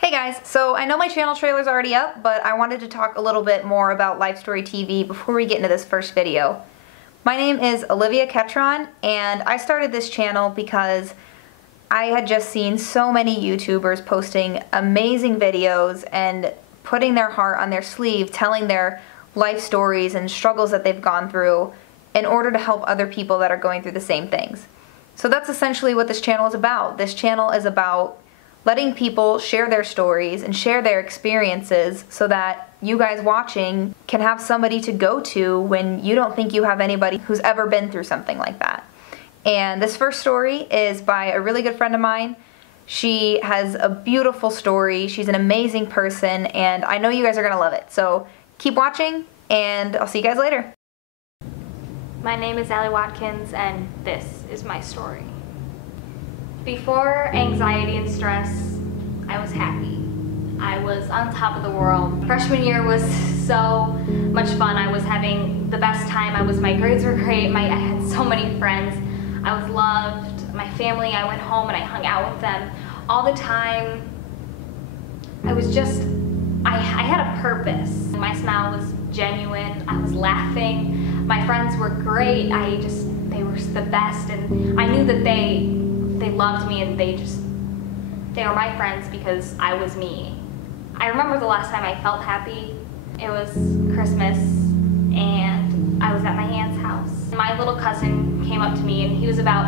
Hey guys, so I know my channel trailer's already up, but I wanted to talk a little bit more about Life Story TV before we get into this first video. My name is Olivia Ketron, and I started this channel because I had just seen so many YouTubers posting amazing videos and putting their heart on their sleeve, telling their life stories and struggles that they've gone through in order to help other people that are going through the same things. So that's essentially what this channel is about. This channel is about letting people share their stories and share their experiences so that you guys watching can have somebody to go to when you don't think you have anybody who's ever been through something like that. And this first story is by a really good friend of mine. She has a beautiful story, she's an amazing person, and I know you guys are gonna love it. So keep watching, and I'll see you guys later. My name is Ali Watkins, and this is my story. Before anxiety and stress, I was happy. I was on top of the world. Freshman year was so much fun. I was having the best time. My grades were great. I had so many friends. I was loved. My family, I went home and I hung out with them all the time. I had a purpose. My smile was genuine. I was laughing. My friends were great. They were the best, and I knew that they loved me, and they were my friends because I was me. I remember the last time I felt happy. It was Christmas, and I was at my aunt's house. My little cousin came up to me, and he was about,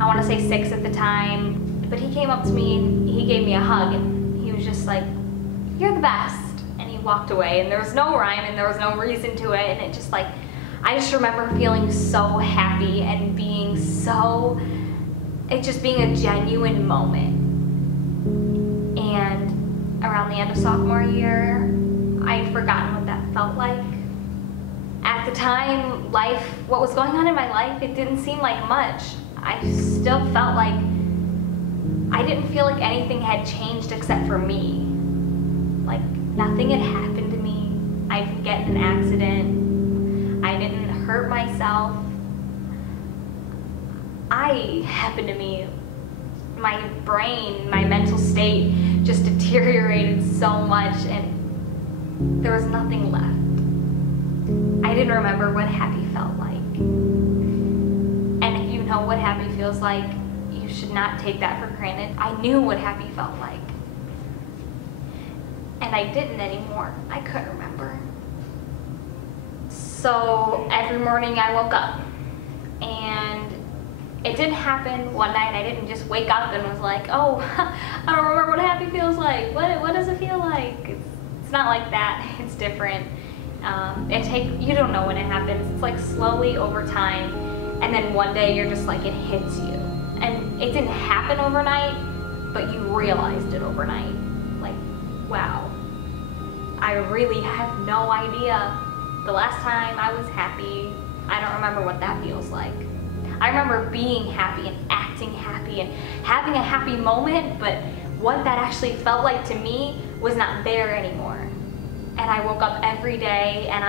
I want to say 6 at the time, but he came up to me and he gave me a hug, and he was just like, "You're the best," and he walked away, and there was no rhyme and there was no reason to it, and I just remember feeling so happy and being being a genuine moment. And around the end of sophomore year, I had forgotten what that felt like. At the time, what was going on in my life, it didn't seem like much. I still felt like I didn't feel like anything had changed except for me. Like nothing had happened to me. I didn't get in an accident. I didn't hurt myself. My brain, my mental state just deteriorated so much, and there was nothing left. I didn't remember what happy felt like. And if you know what happy feels like, you should not take that for granted. I knew what happy felt like. And I didn't anymore. I couldn't remember. So every morning I woke up, and it didn't happen one night. I didn't just wake up and was like, "Oh, I don't remember what happy feels like. What does it feel like?" It's not like that. It's different. You don't know when it happens. It's like slowly over time, and then one day you're just like, it hits you. And it didn't happen overnight, but you realized it overnight. Like, wow, I really have no idea. The last time I was happy, I don't remember what that feels like. I remember being happy and acting happy and having a happy moment, but what that actually felt like to me was not there anymore. And I woke up every day, and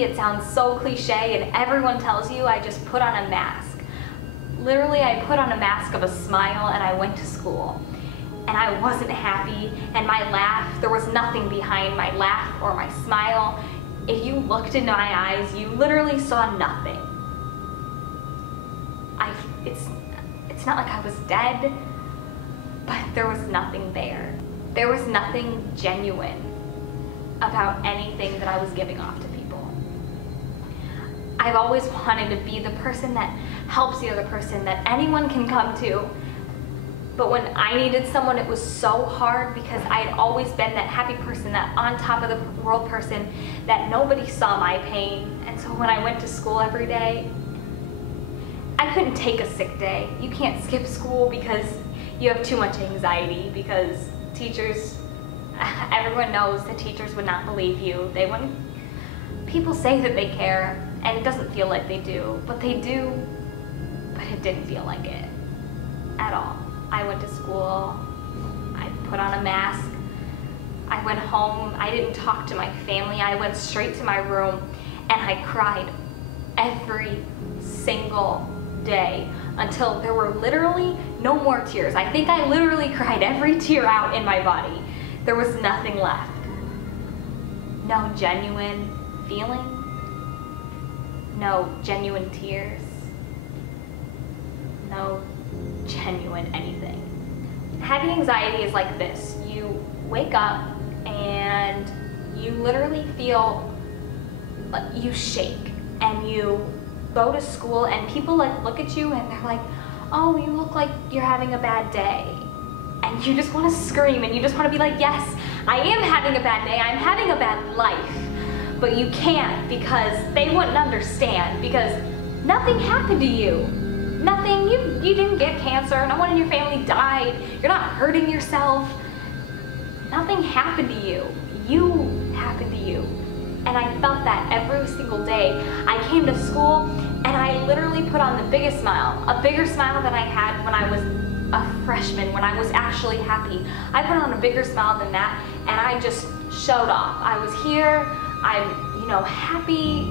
it sounds so cliche, and everyone tells you, I just put on a mask. Literally, I put on a mask of a smile, and I went to school. And I wasn't happy, and my laugh, there was nothing behind my laugh or my smile. If you looked into my eyes, you literally saw nothing. It's not like I was dead, but there was nothing there. There was nothing genuine about anything that I was giving off to people. I've always wanted to be the person that helps the other person, that anyone can come to. But when I needed someone, it was so hard because I had always been that happy person, that on top of the world person, that nobody saw my pain. And so when I went to school every day, I couldn't take a sick day. You can't skip school because you have too much anxiety, because everyone knows that teachers would not believe you. They wouldn't. People say that they care, and it doesn't feel like they do, but they do, but it didn't feel like it at all. I went to school, I put on a mask, I went home, I didn't talk to my family, I went straight to my room, and I cried every single day until there were literally No more tears. I think I literally cried every tear out in my body. There was nothing left. No genuine feeling. No genuine tears. No genuine anything. Having anxiety is like this. You wake up and you literally feel, you shake, and you go to school and people like look at you and they're like, oh, you look like you're having a bad day. And you just want to scream and you just want to be like, yes, I am having a bad day, I'm having a bad life. But you can't, because they wouldn't understand, because nothing happened to you. Nothing, you didn't get cancer, no one in your family died, you're not hurting yourself. Nothing happened to you. You happened to you. And I felt that every single day. I came to school and I literally put on the biggest smile, a bigger smile than I had when I was a freshman, when I was actually happy. I put on a bigger smile than that, and I just showed off. I was here, I'm, happy,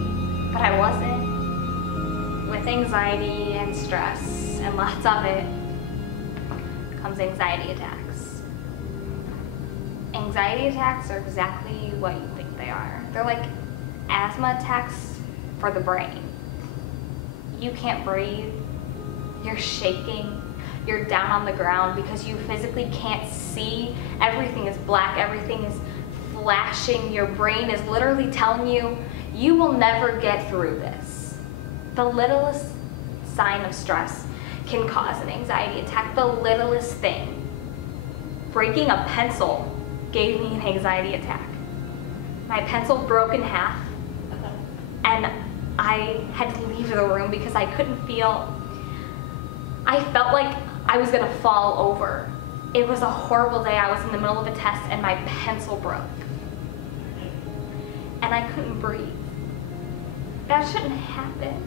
but I wasn't. With anxiety and stress and lots of it comes anxiety attacks. Anxiety attacks are exactly what you think they are. They're like asthma attacks for the brain. You can't breathe, you're shaking, you're down on the ground because you physically can't see. Everything is black, everything is flashing. Your brain is literally telling you, you will never get through this. The littlest sign of stress can cause an anxiety attack, the littlest thing. Breaking a pencil gave me an anxiety attack. My pencil broke in half, and I had to leave the room because I couldn't feel, I felt like I was gonna fall over. It was a horrible day. I was in the middle of a test and my pencil broke. And I couldn't breathe. That shouldn't happen.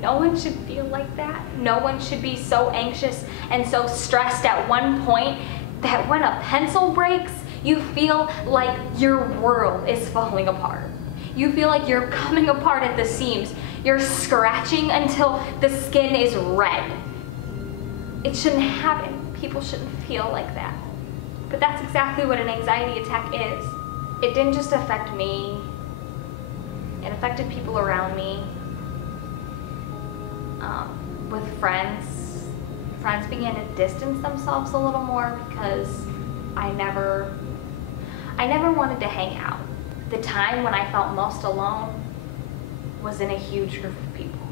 No one should feel like that. No one should be so anxious and so stressed at one point that when a pencil breaks, you feel like your world is falling apart. You feel like you're coming apart at the seams. You're scratching until the skin is red. It shouldn't happen. People shouldn't feel like that. But that's exactly what an anxiety attack is. It didn't just affect me. It affected people around me. With friends. Friends began to distance themselves a little more because I never wanted to hang out. The time when I felt most alone was in a huge group of people.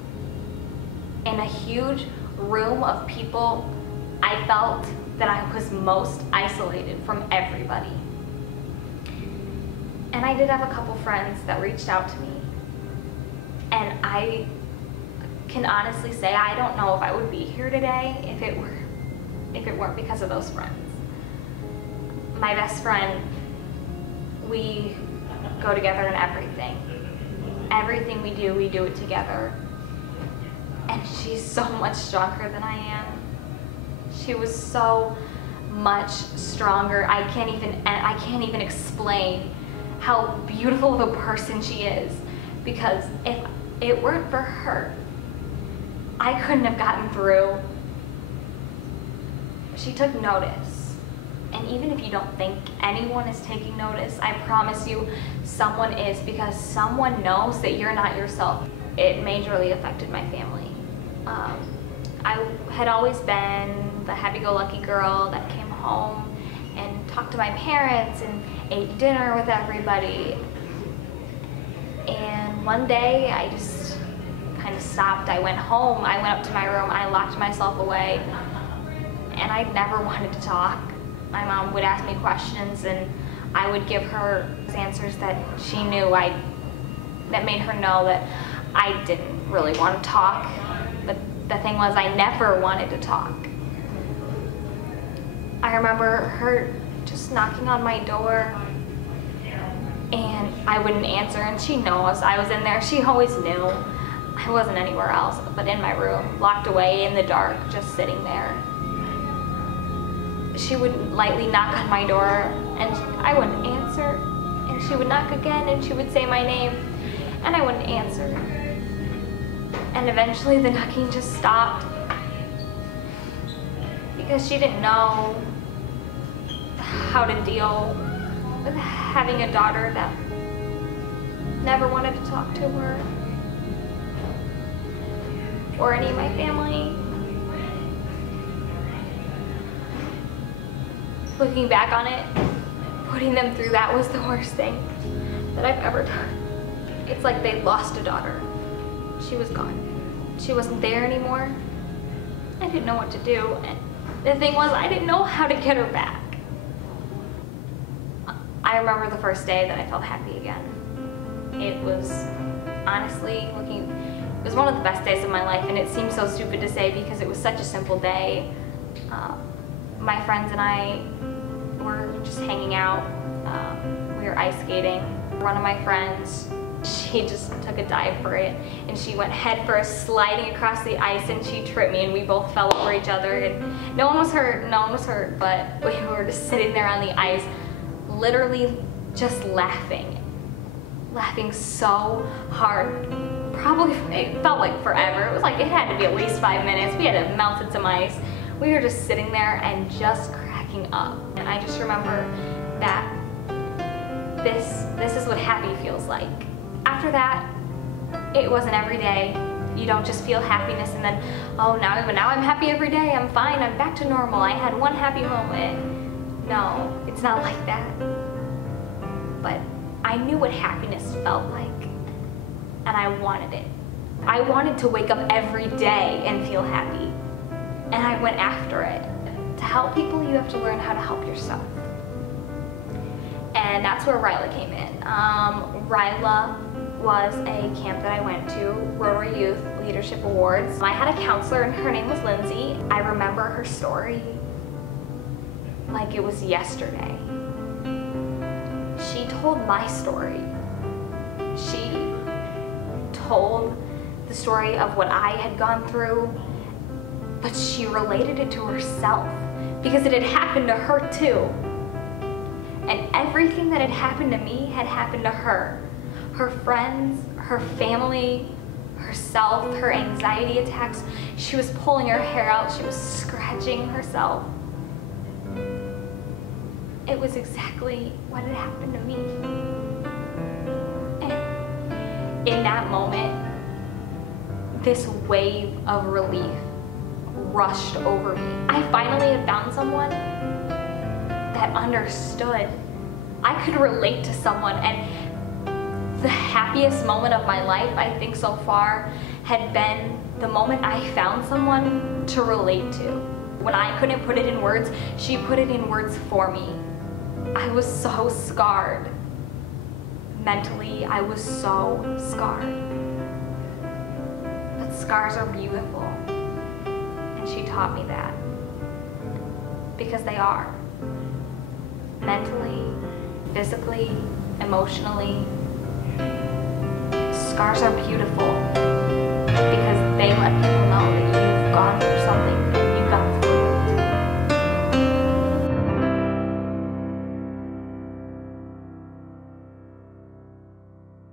In a huge room of people, I felt that I was most isolated from everybody. And I did have a couple friends that reached out to me. And I can honestly say I don't know if I would be here today if it weren't because of those friends. My best friend, we go together in everything. Everything we do it together. And she's so much stronger than I am. She was so much stronger. I can't even explain how beautiful of a person she is, because if it weren't for her, I couldn't have gotten through. She took notice. And even if you don't think anyone is taking notice, I promise you someone is, because someone knows that you're not yourself. It majorly affected my family. I had always been the happy-go-lucky girl that came home and talked to my parents and ate dinner with everybody. And one day I just kind of stopped. I went home, I went up to my room, I locked myself away, and I never wanted to talk. My mom would ask me questions and I would give her answers that she knew that made her know that I didn't really want to talk. But the thing was, I never wanted to talk. I remember her just knocking on my door and I wouldn't answer, and she knows I was in there. She always knew. I wasn't anywhere else but in my room, locked away in the dark, just sitting there. She would lightly knock on my door and I wouldn't answer, and she would knock again and she would say my name and I wouldn't answer. And eventually the knocking just stopped because she didn't know how to deal with having a daughter that never wanted to talk to her or any of my family. Looking back on it, putting them through that was the worst thing that I've ever done. It's like they lost a daughter. She was gone. She wasn't there anymore. I didn't know what to do. And the thing was, I didn't know how to get her back. I remember the first day that I felt happy again. It was, honestly, it was one of the best days of my life, and it seems so stupid to say because it was such a simple day. My friends and I were just hanging out. We were ice skating. One of my friends, she just took a dive for it, and she went head first, sliding across the ice, and she tripped me, and we both fell over each other, and no one was hurt, but we were just sitting there on the ice, literally just laughing so hard. Probably, it felt like forever. It was like, it had to be at least 5 minutes. We had melted some ice. We were just sitting there and just cracking up. And I just remember that this is what happy feels like. After that, it wasn't every day. You don't just feel happiness and then, oh, now I'm happy every day. I'm fine. I'm back to normal. I had one happy moment. No, it's not like that. But I knew what happiness felt like, and I wanted it. I wanted to wake up every day and feel happy, and I went after it. To help people, you have to learn how to help yourself. And that's where Ryla came in. Ryla was a camp that I went to, Rotary Youth Leadership Awards. I had a counselor, and her name was Lindsay. I remember her story like it was yesterday. She told my story. She told the story of what I had gone through, but she related it to herself because it had happened to her too. And everything that had happened to me had happened to her. Her friends, her family, herself, her anxiety attacks. She was pulling her hair out. She was scratching herself. It was exactly what had happened to me. And in that moment, this wave of relief rushed over me. I finally had found someone that understood. I could relate to someone, and the happiest moment of my life, I think so far, had been the moment I found someone to relate to. When I couldn't put it in words, she put it in words for me. I was so scarred. Mentally, I was so scarred. But scars are beautiful. And she taught me that. Because they are. Mentally, physically, emotionally. Scars are beautiful. Because they let people know that you've gone through something and you got through it.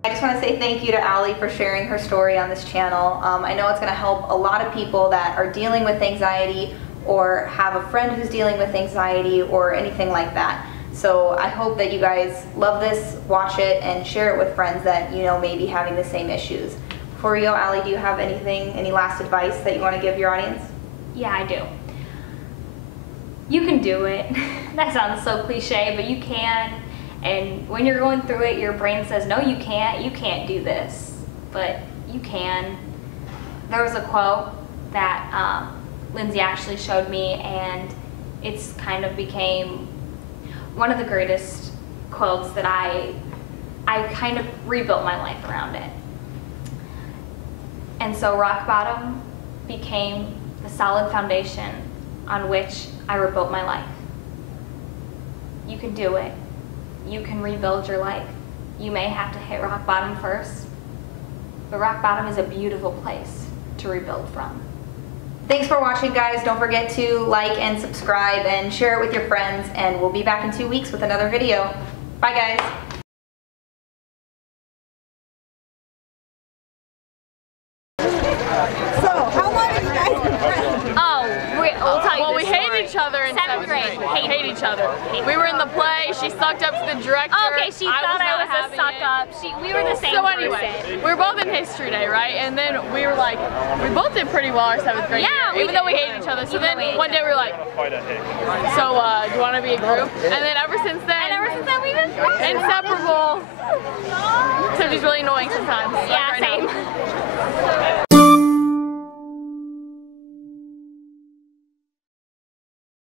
I just want to say thank you to Ali for sharing her story on this channel. I know it's going to help a lot of people that are dealing with anxiety or have a friend who's dealing with anxiety or anything like that. So I hope that you guys love this, watch it, and share it with friends that you know may be having the same issues. Before we go, Ali, do you have any last advice that you want to give your audience? Yeah, I do. You can do it. That sounds so cliche, but you can. And when you're going through it, your brain says, no, you can't do this, but you can. There was a quote that Lindsay actually showed me, and it's kind of became one of the greatest quotes that I kind of rebuilt my life around it. And so rock bottom became the solid foundation on which I rebuilt my life. You can do it. You can rebuild your life. You may have to hit rock bottom first, but rock bottom is a beautiful place to rebuild from. Thanks for watching, guys. Don't forget to like and subscribe and share it with your friends, and we'll be back in 2 weeks with another video. Bye, guys. So, how long have you guys been friends? Oh, we'll tell you this We hate story. each hate each other. We were in the play, she sucked up to the director. Okay, she thought I was a suck up. We were the same So anyway, we were both in history day, right? And then we were like, we both did pretty well our 7th grade year, even though we hated each other. So then one day we were like, so do you want to be a group? And then ever since then, we've been inseparable. Except he's really annoying sometimes. Yeah,